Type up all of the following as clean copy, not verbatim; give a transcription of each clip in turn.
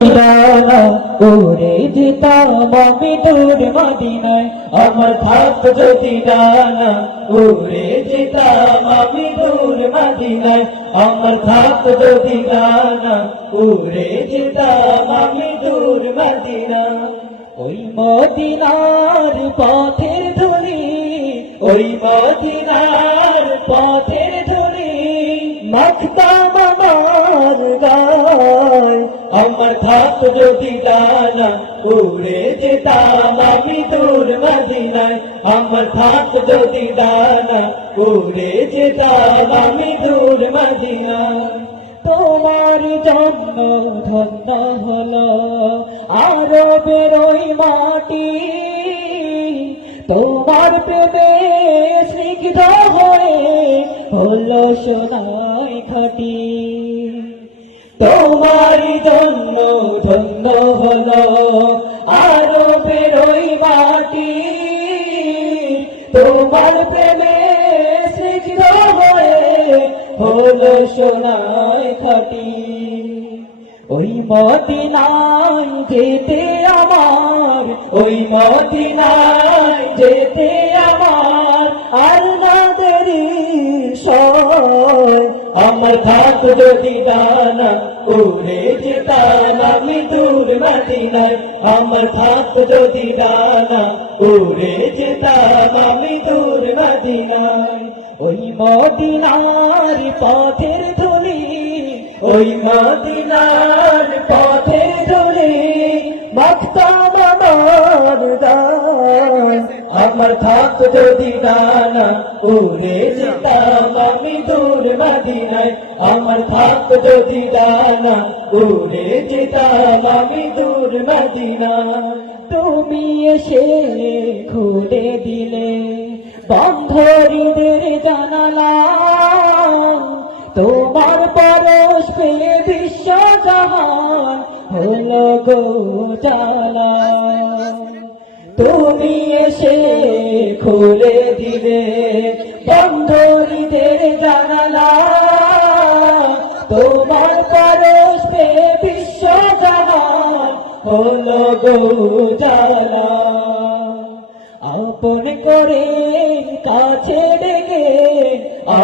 ডানা উড়ে যেতাম আমি দূর মদিনায়, আমার থাকতো যদি ডানা উড়ে যেতাম আমি দূর মদিনায়, আমার থাকতো যদি ডানা উড়ে যেতাম আমি দূর মদিনায়। ওই মদিনার পথের ধুলি, ওই মদিনার পথের ধুলি মাখতাম আমার গায়, আমার থাকতো যদি ডানা উড়ে যেতাম আমি দূর মদিনায়, আমার থাকতো যদি ডানা উড়ে যেতাম আমি দূর মদিনায়। তোমার জন্য ধন্য হলো আরবের ওই মাটি, তোমার প্রেমে স্নিগ্ধ হয়ে হলো সোনাই খাঁটি। তোমার জন্য ধন্য হলো আরবের ওই মাটি, তোমার প্রেমে স্নিগ্ধ হয়ে হলো সোনাই খাঁটি। ওই মদিনায় যেতে আমার, ওই মদিনায় যেতে আমার আর না দেরি সয়, আমার থাকতো যদি ডানা উড়ে যেতাম আমি দূর মদিনায়, আমার থাকতো যদি ডানা উড়ে যেতাম আমি দূর মদিনায়। ওই মদিনার পথের ধুলি, ওই মদিনার পথের ধুলি মাখতাম আমার গায়, আমার থাকতো যদি ডানা উড়ে যেতাম আমি দূর মদিনায়, আমার থাকতো যদি ডানা উড়ে যেতাম আমি দূর মদিনায়। তুমি এসে খুলে দিলে বন্ধ হৃদের জানালা, তোমার পরশ পেয়ে বিশ্ব জাহান হলো গো জালা। তুমি এসে খুলে দিলে বন্ধ হৃদের জানালা, তোমার পরশ পেয়ে বিশ্ব জাহান হলো গো জালা। আপন করে কাছে ডেকে,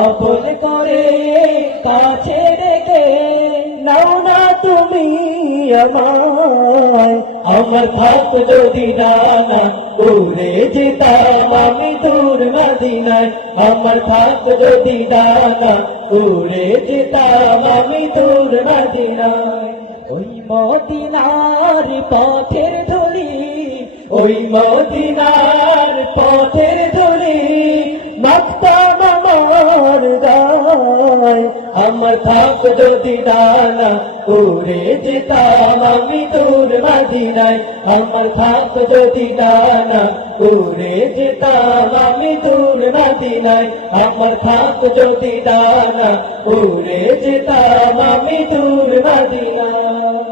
আপন করে কাছে ডেকে নাও না তুমি আমায়, আমার থাকতো যদি ডানা উড়ে যেতাম আমি দূর মদিনায়, আমার থাকতো যদি ডানা উড়ে যেতাম আমি দূর মদিনায়। ওই মদিনার পথের ধুলি, ওই মদিনার পথের ধুলি মাখতাম আমার গায়, আমার থাকতো যদি ডানা উড়ে যেতাম আমি দূর মদিনায়, আমার থাকতো যদি ডানা উড়ে যেতাম আমি দূর মদিনায়, আমার থাকতো যদি ডানা উড়ে যেতাম আমি দূর মদিনায়।